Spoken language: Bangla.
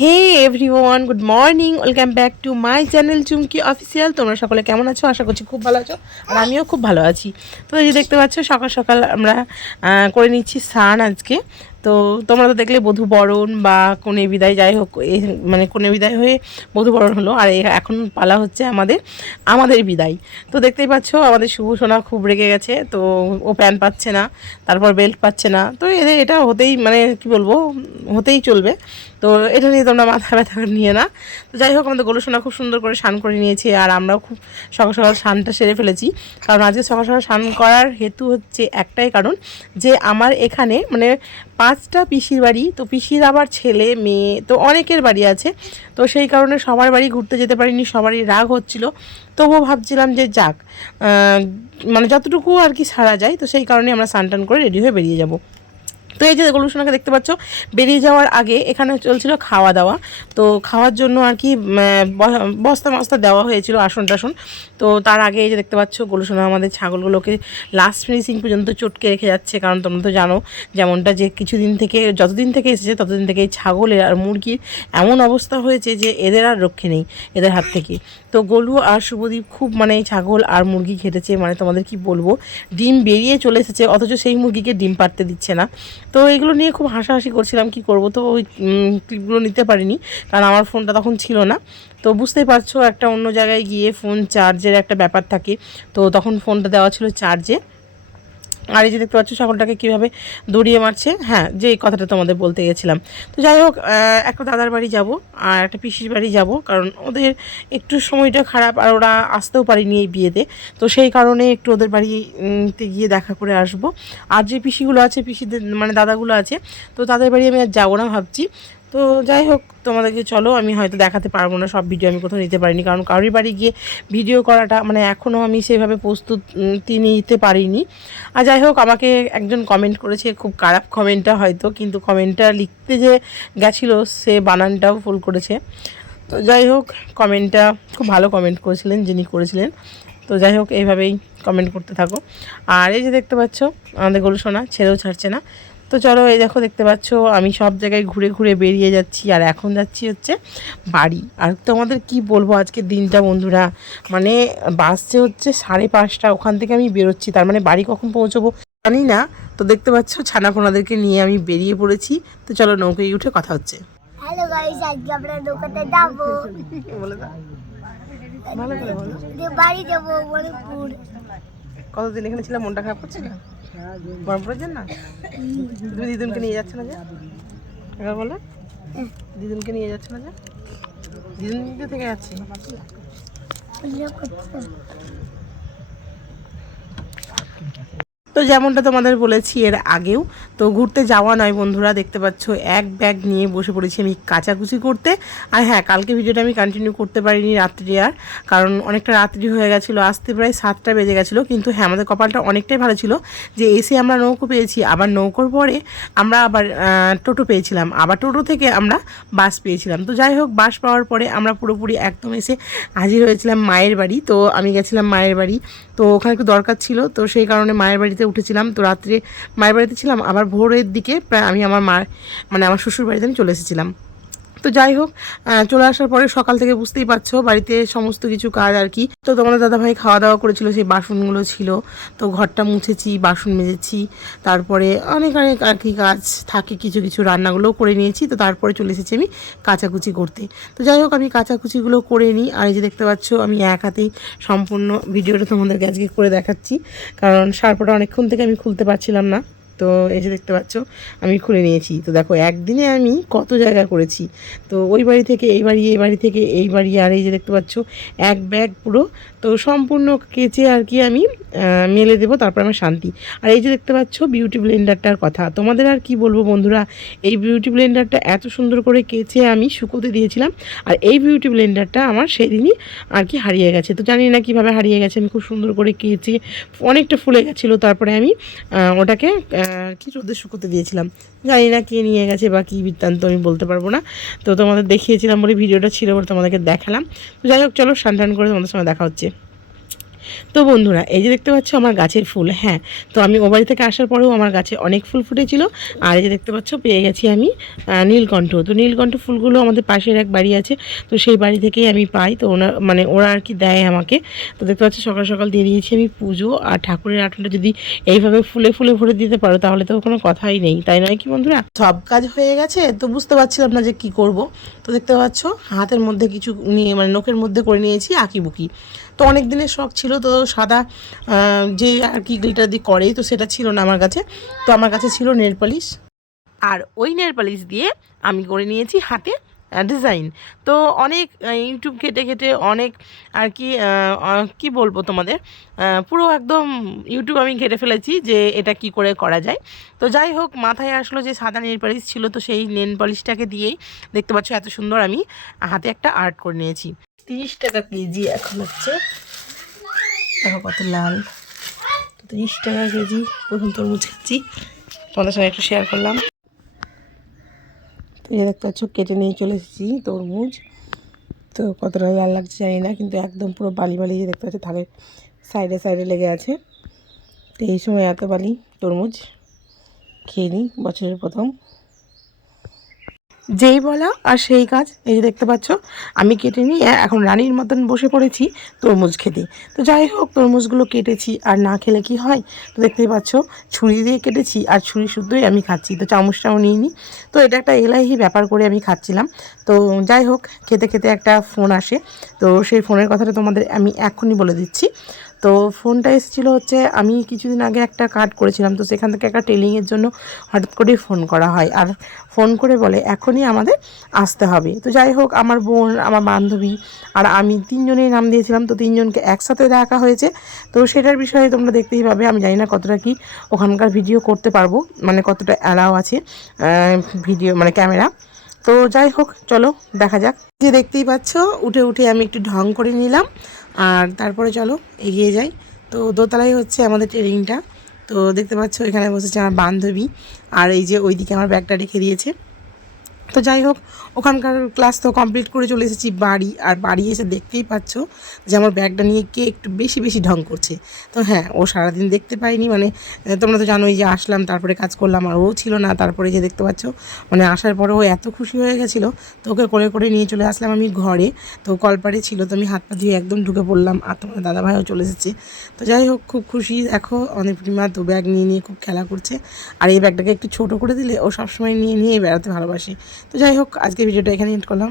Hey everyone, good morning, welcome back to my channel Chumki official. তোমরা সকলে কেমন আছো? আশা করছি খুব ভালো আছো, আর আমিও খুব ভালো আছি। তো এই যে দেখতে পাচ্ছ, সকাল সকাল আমরা করে নিচ্ছি স্নান আজকে। তো তোমরা তো দেখলে বধূ বরণ বা কনে বিদায়, যাই হোক, মানে কনে বিদায় হয়ে বধূ বরণ হলো, আর এখন পালা হচ্ছে আমাদের বিদায়। তো দেখতেই পাচ্ছ আমাদের শুভ সোনা খুব রেগে গেছে। তো ও প্যান্ট পাচ্ছে না, তারপর বেল্ট পাচ্ছে না। তো এদের এটা হতেই, মানে কি বলবো, হতেই চলবে। তো এটা নিয়ে তোমরা মাথা ব্যথা নিয়ে না। তো যাই হোক, আমাদের গোলু সোনা খুব সুন্দর করে স্নান করে নিয়েছি, আর আমরাও খুব সকাল সকাল স্নানটা সেরে ফেলেছি। কারণ আজকে সকাল সকাল স্নান করার হেতু হচ্ছে একটাই কারণ, যে আমার এখানে মানে 5টা পিসির বাড়ি। তো পিসির আবার ছেলে মেয়ে তো অনেকের বাড়ি আছে। তো সেই কারণে সবার বাড়ি ঘুরতে যেতে পারিনি, সবারই রাগ হচ্ছিল। তবুও ভাবছিলাম যে যাক, মানে যতটুকু আর কি সারা যায়। তো সেই কারণে আমরা স্নান টান করে রেডি হয়ে বেরিয়ে যাব। তো এই যে গোলু সোনাকে দেখতে পাচ্ছ, বেরিয়ে যাওয়ার আগে এখানে চলছিল খাওয়া দাওয়া। তো খাওয়ার জন্য আর কি বস্তা মস্তা দেওয়া হয়েছিল, আসন টাসন। তো তার আগে এই যে দেখতে পাচ্ছ, গোলু সোনা আমাদের ছাগলগুলোকে লাস্ট ফিনিশিং পর্যন্ত চটকে রেখে যাচ্ছে। কারণ তোমরা তো জানো যেমনটা, যে যতদিন থেকে এসেছে ততদিন থেকে এই ছাগলের আর মুরগির এমন অবস্থা হয়েছে যে এদের আর রক্ষে নেই এদের হাত থেকে। তো গোলু আর শুভদীপ খুব মানে ছাগল আর মুরগি খেটেছে, মানে তোমাদের কি বলবো, ডিম বেরিয়ে চলে এসেছে, অথচ সেই মুরগিকে ডিম পাড়তে দিচ্ছে না। তো এগুলো নিয়ে খুব হাসাহাসি করছিলাম, কি করব। তো ওই ক্লিপগুলো নিতে পারিনি, কারণ আমার ফোনটা তখন ছিল না। তো বুঝতেই পারছো, একটা অন্য জায়গায় গিয়ে ফোন চার্জের একটা ব্যাপার থাকে। তো তখন ফোনটা দেওয়া ছিল চার্জে। আর এই যে দেখতে পাচ্ছ ছাগলটাকে কীভাবে দৌড়িয়ে মারছে। হ্যাঁ, যে এই কথাটা তোমাদের বলতে গেছিলাম। তো যাই হোক, একটা দাদার বাড়ি যাব আর একটা পিসির বাড়ি যাব, কারণ ওদের একটু সময়টা খারাপ, আর ওরা আসতেও পারিনি এই বিয়েতে। তো সেই কারণে একটু ওদের বাড়িতে গিয়ে দেখা করে আসব। আর যে পিসিগুলো আছে, পিসিদের মানে দাদাগুলো আছে, তো তাদের বাড়ি আমি আর যাবো না ভাবছি। তো যাই হোক, তোমাদেরকে চলো, আমি হয়তো দেখাতে পারবো না সব ভিডিও, আমি কোথাও নিতে পারিনি, কারণ কারোর বাড়ি গিয়ে ভিডিও করাটা মানে এখনও আমি সেভাবে প্রস্তুতি নিতে পারিনি। আর যাই হোক, আমাকে একজন কমেন্ট করেছে, খুব খারাপ কমেন্টটা হয়তো, কিন্তু কমেন্টটা লিখতে যে গেছিলো সে বানানটাও ভুল করেছে। তো যাই হোক, কমেন্টটা খুব ভালো কমেন্ট করেছিলেন যিনি করেছিলেন। তো যাই হোক, এইভাবেই কমেন্ট করতে থাকো। আর এই যে দেখতে পাচ্ছ, আমাদের গোলু সোনা ছেড়েও ছাড়ছে না। তো চলো, এই দেখো দেখতে পাচ্ছ, আমি সব জায়গায় ঘুরে ঘুরে বেরিয়ে যাচ্ছি, আর এখন যাচ্ছি হচ্ছে বাড়ি। আর তোমাদের কি বলবো, আজকের দিনটা বন্ধুরা, মানে বাসছে হচ্ছে 5:30, ওখান থেকে আমি বেরোচ্ছি, তার মানে বাড়ি কখন পৌঁছবো জানি না। তো দেখতে পাচ্ছ, ছানাপোনাদেরকে নিয়ে আমি বেরিয়ে পড়েছি। তো চলো, নৌকায় উঠে কথা হচ্ছে। হ্যালো গাইস, আজকে আমরা নৌকাতে যাবো। বলে দাও, ভালো করে বলো। বাড়ি যাবো মণিপুর। কতদিন এখানে ছিলাম, মনটা খারাপ করছে না? গরম পড়েছেন না? তুমি দিদুনকে নিয়ে যাচ্ছে না যে? একবার বলে, দিদুনকে নিয়ে যাচ্ছে না যে? দিদুনকে থেকে যাচ্ছে। তো যেমনটা তোমাদের বলেছি এর আগেও, তো ঘুরতে যাওয়া নয় বন্ধুরা, দেখতে পাচ্ছ এক ব্যাগ নিয়ে বসে পড়েছি আমি কাচাকুচি করতে। আর হ্যাঁ, কালকে ভিডিওটা আমি কন্টিনিউ করতে পারিনি রাত্রি, আর কারণ অনেকটা রাত্রি হয়ে গেছিলো, আসতে প্রায় 7টা বেজে গেছিলো। কিন্তু হ্যাঁ, আমাদের কপালটা অনেকটাই ভালো ছিল যে এসে আমরা নৌকো পেয়েছি, আবার নৌকোর পরে আমরা আবার টোটো পেয়েছিলাম, আবার টোটো থেকে আমরা বাস পেয়েছিলাম। তো যাই হোক, বাস পাওয়ার পরে আমরা পুরোপুরি একদম এসে হাজির হয়েছিলাম মায়ের বাড়ি। তো আমি গেছিলাম মায়ের বাড়ি, তো ওখানে একটু দরকার ছিল, তো সেই কারণে মায়ের বাড়িতে উঠেছিলাম। তো রাত্রে মায়ের বাড়িতে ছিলাম, আবার ভোরের দিকে প্রায় আমি আমার আমার শ্বশুর বাড়িতে আমি চলে এসেছিলাম। তো যাই হোক, চলে আসার পরে সকাল থেকে বুঝতেই পারছো বাড়িতে সমস্ত কিছু কাজ আর কি। তো তোমাদের দাদাভাই খাওয়া দাওয়া করেছিল, সেই বাসনগুলো ছিল, তো ঘরটা মুছেছি, বাসন মেজেছি, তারপরে অনেক অনেক আর কি কাজ থাকে, কিছু কিছু রান্নাগুলোও করে নিয়েছি। তো তারপরে চলে এসেছি আমি কাচাকুচি করতে। তো যাই হোক, আমি কাচাকুচিগুলো করে নিই। আর এই যে দেখতে পাচ্ছ, আমি এক হাতেই সম্পূর্ণ ভিডিওটা তোমাদেরকে আজকে করে দেখাচ্ছি, কারণ শার্পটা অনেকক্ষণ থেকে আমি খুলতে পারছিলাম না। তো এই যে দেখতে পাচ্ছ, আমি খুলে নিয়েছি। তো দেখো, একদিনে আমি কত জায়গা করেছি। তো ওই বাড়ি থেকে এই বাড়ি, এই বাড়ি থেকে এই বাড়ি, আর এই যে দেখতে পাচ্ছ এক ব্যাগ পুরো, তো সম্পূর্ণ কেচে আর কি আমি মেলে দেবো, তারপর আমার শান্তি। আর এই যে দেখতে পাচ্ছ বিউটি ব্লেন্ডারটার কথা তোমাদের আর কি বলবো বন্ধুরা, এই বিউটি ব্লেন্ডারটা এত সুন্দর করে কেচে আমি শুকোতে দিয়েছিলাম, আর এই বিউটি ব্লেন্ডারটা আমার সেদিনই আর কি হারিয়ে গেছে। তো জানি না কীভাবে হারিয়ে গেছে, আমি খুব সুন্দর করে কেচে অনেকটা ফুলে গেছিলো, তারপরে আমি ওটাকে কি রোদে শুকোতে দিয়েছিলাম। জানি না কে নিয়ে গেছে বা কী বৃত্তান্ত, আমি বলতে পারবো না। তো তোমাদের দেখিয়েছিলাম বলে ভিডিওটা ছিল বলে তোমাদেরকে দেখালাম। তো যাই হোক, চলো স্নান টান করে তোমাদের সঙ্গে দেখা হচ্ছে। তো বন্ধুরা এই যে দেখতে পাচ্ছ আমার গাছের ফুল, হ্যাঁ তো আমি ও বাড়ি থেকে আসার পরেও আমার গাছে অনেক ফুল ফুটেছিল। আর এই যে দেখতে পাচ্ছ পেয়ে গেছি আমি নীলকণ্ঠ। তো নীলকণ্ঠ ফুলগুলো আমাদের পাশের এক বাড়ি আছে, তো সেই বাড়ি থেকেই আমি পাই। তো ওরা আর কি দেয় আমাকে। তো দেখতে পাচ্ছ সকাল সকাল দিয়ে দিয়েছি আমি পুজো। আর ঠাকুরের আঠনটা যদি এইভাবে ফুলে ফুলে ভরে দিতে পারো তাহলে তো কোনো কথাই নেই, তাই নয় কি বন্ধুরা? সব কাজ হয়ে গেছে, তো বুঝতে পারছিলাম না যে কি করব। তো দেখতে পাচ্ছ হাতের মধ্যে কিছু নিয়ে মানে নখের মধ্যে করে নিয়েছি আঁকিবুকি। তো অনেক দিনের শখ ছিল, তো সাদা যে আর কি গ্লিটার দিয়ে করে, তো সেটা ছিল না আমার কাছে। তো আমার কাছে ছিল নেল পলিশ, আর ওই নেল পলিশ দিয়ে আমি করে নিয়েছি হাতে ডিজাইন। তো অনেক ইউটিউব ঘেটে ঘেটে অনেক আর কি কি বলবো তোমাদের, পুরো একদম ইউটিউব আমি ঘেটে ফেলেছি যে এটা কি করে করা যায়। তো যাই হোক মাথায় আসলো যে সাদা নেল পলিশ ছিল, তো সেই নেল পলিশটাকে দিয়েই দেখতে পাচ্ছ এত সুন্দর আমি হাতে একটা আর্ট করে নিয়েছি। 30 টাকা কেজি এখন হচ্ছে, দেখো কত লাল। 30 টাকা কেজি। প্রথম তরমুজ খাচ্ছি, তোমাদের সঙ্গে একটু শেয়ার করলাম। তো এই দেখতে পাচ্ছ কেটে নিয়ে চলে এসেছি তরমুজ। তো কতটা লাল লাগছে জানি না, কিন্তু একদম পুরো বালি বালি যে দেখতে পাচ্ছ থাকের সাইডে সাইডে লেগে আছে। তো এই সময় এত বালি তরমুজ খেয়ে নিই, বছরের প্রথম। যেই বলা আর সেই কাজ। এই যে দেখতে পাচ্ছ আমি কেটে নিয়ে এখন রানীর মতন বসে পড়েছি তরমুজ খেতে। তো যাই হোক তরমুজগুলো কেটেছি, আর না খেলে কি হয়। তো দেখতেই পাচ্ছ ছুরি দিয়ে কেটেছি, আর ছুরি শুদ্ধই আমি খাচ্ছি, তো চামচটাও নিইনি। তো এটা একটা এলাহি ব্যাপার করে আমি খাচ্ছিলাম। তো যাই হোক খেতে খেতে একটা ফোন আসে, তো সেই ফোনের কথাটা তোমাদের আমি এখনই বলে দিচ্ছি। তো ফোনটা এসেছিলো হচ্ছে আমি কিছুদিন আগে একটা কার্ড করেছিলাম, তো সেখান থেকে একটা টেলিংয়ের জন্য হঠাৎ করেই ফোন করা হয়, আর ফোন করে বলে এখনই আমাদের আসতে হবে। তো যাই হোক আমার বোন, আমার বান্ধবী আর আমি তিনজনেই নাম দিয়েছিলাম, তো তিনজনকে একসাথে রাখা হয়েছে। তো সেটার বিষয়ে তোমরা দেখতেই পাবে। আমি জানি না কতটা কি ওখানকার ভিডিও করতে পারবো, মানে কতটা অ্যালাও আছে ভিডিও মানে ক্যামেরা। তো যাই হোক চলো দেখা যাক। যে দেখতেই পাচ্ছ উঠে উঠে আমি একটু ঢং করে নিলাম, আর তারপরে চলো এগিয়ে যাই। তো দোতলায় হচ্ছে আমাদের ট্রেনিংটা। তো দেখতে পাচ্ছ এখানে বসেছে আমার বান্ধবী, আর এই যে ওইদিকে আমার ব্যাগটা রেখে দিয়েছে। তো যাই হোক ওখানকার ক্লাস তো কমপ্লিট করে চলে এসেছি বাড়ি, আর বাড়ি এসে দেখতেই পাচ্ছ যে আমার ব্যাগটা নিয়ে কে একটু বেশি বেশি ঢং করছে। তো হ্যাঁ ও সারাদিন দেখতে পাইনি, মানে তোমরা তো জানোই যে আসলাম তারপরে কাজ করলাম, আর ও ছিল না। তারপরে যে দেখতে পাচ্ছ মানে আসার পরে ও এত খুশি হয়ে গেছিলো, তো ওকে করে করে নিয়ে চলে আসলাম আমি ঘরে। তো কলপাড়ে ছিল, তো আমি হাত পা ধুয়ে একদম ঢুকে পড়লাম, আর তোমার দাদাভাইও চলে এসেছে। তো যাই হোক খুব খুশি, দেখো অনেকপ্রিমা তো ব্যাগ নিয়ে নিয়ে খুব খেলা করছে। আর এই ব্যাগটাকে একটু ছোটো করে দিলে ও সবসময় নিয়ে নিয়ে বেড়াতে ভালোবাসে। তো যাই হোক আজকে ভিডিওটা এখানে এন্ড করলাম।